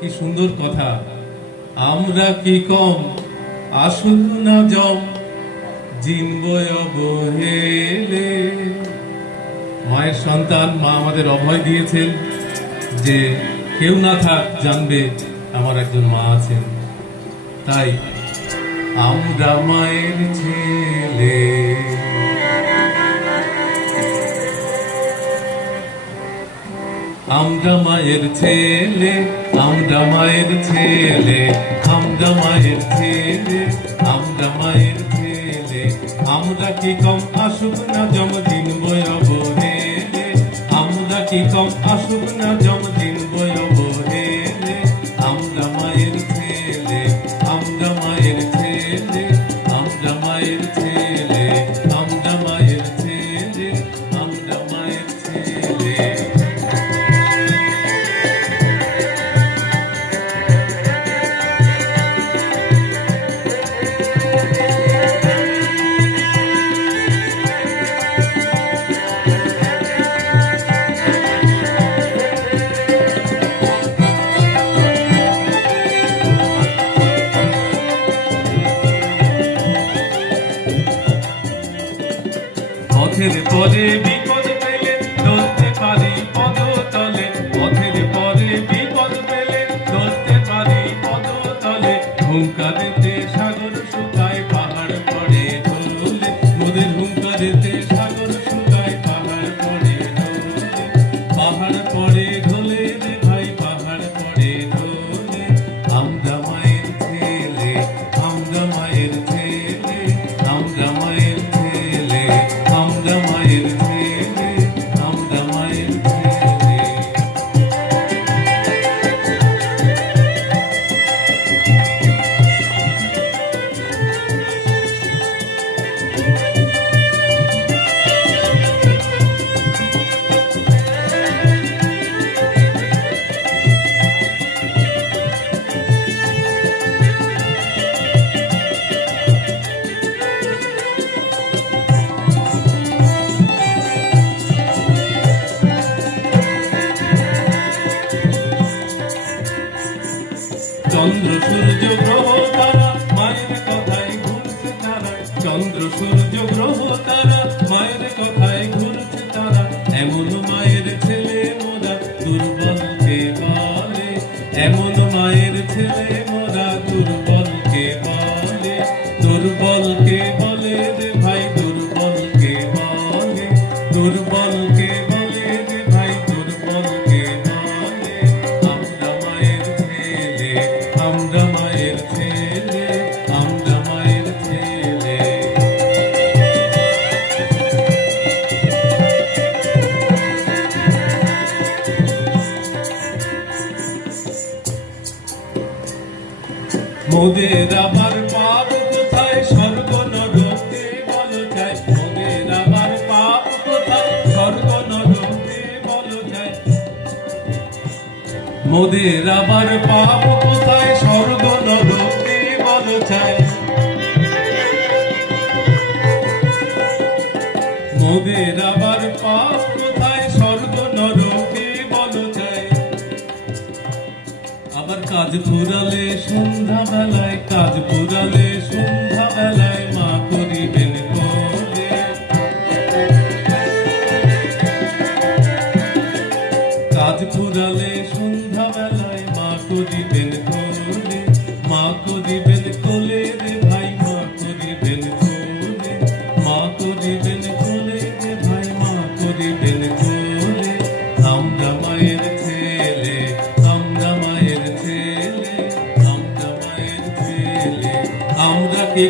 কি সুন্দর কথা। আমরা কি কম আসুন না জম জিনবয় অবহেলে। মায়ের সন্তান, মা আমাদের অভয় দিয়েছেন যে কেউ না থাক জানবে আমার একজন মা আছেন। তাই আমরা মায়ের ছেলে। আমরা মায়ের ছেলে, আমরা মায়ের ছেলে, আমরা মায়ের ছেলে, আমরা মায়ের ছেলে। আমরা কি কম আসুক না জমদিন বয় অবহেলে। আমরা কি কম আসুক না জমদিন বয় অবহেলে। আমরা মায়ের ছেলে, আমরা মায়ের ছেলে, আমরা মায়ের ছেলে, আমরা মায়ের ছেলে, আমরা মায়ের ছেলে। পথের পরে বিপদ পেলে চলতে পারি পদতলে। পথের পরে বিপদ পেলে চলতে পারি পদতলে। হুঙ্কারেতে সাগর শুকায় পাহাড় পড়ে ঢলে। মোদের হুঙ্কারেতে সাগর শুকায় পাহাড় পড়ে ঢলে। পাহাড় পড়ে ঢলে রে ভাই, পাহাড় পড়ে ঢলে। আমরা মায়ের ছেলে, আমরা মায়ের ছেলে, আমরা মায়ের ছেলে, আমরা মায়ের ছেলে, আমরা মায়ের ছেলে। চন্দ্র সূর্য গ্রহ তারা মায়ের কথায় ঘুরছে তারা। চন্দ্র সূর্য গ্রহ তারা মায়ের কথায় ঘুরছে তারা। এমন মায়ের ছেলে মোরা দুর্বলকে বলে। এমন মায়ের ছেলে মোরা দুর্বলকে বলে। দুর্বলকে বলে রে ভাই, দুর্বলকে বলে। দুর্বলকে বলে রে ভাই, দুর্বলকে বলে। আমরা মায়ের ছেলে, আমরা মায়ের ছেলে, আমরা মায়ের ছেলে। মোদের আবার পাপ কোথায় স্বর্গ নরকে বলো চাই। মোদের আবার পাপ কোথায় স্বর্গ নরকে বলো চাই। মোদের আবার পাপ কোথায় স্বর্গ নরকে বলো চাই। মোদের আবার পাপ কোথায় স্বর্গ নরকে বলো চাই। আবার কাজ ফুরালে সন্ধ্যা বেলায়, কাজ ফুরালে সন্ধ্যা বেলায় মা করিবেন কোলে। কাজ ফুরালে সন্ধ্যা বেলায় মা করিবেন কোলে। মা করিবেন কোলে রে ভাই, মা করিবেন কোলে। মা করিবেন কোলে রে ভাই, মা করিবেন কোলে। আমরা মায়ের ছেলে, আমরা মায়ের ছেলে, আমরা মায়ের ছেলে। আমরা কি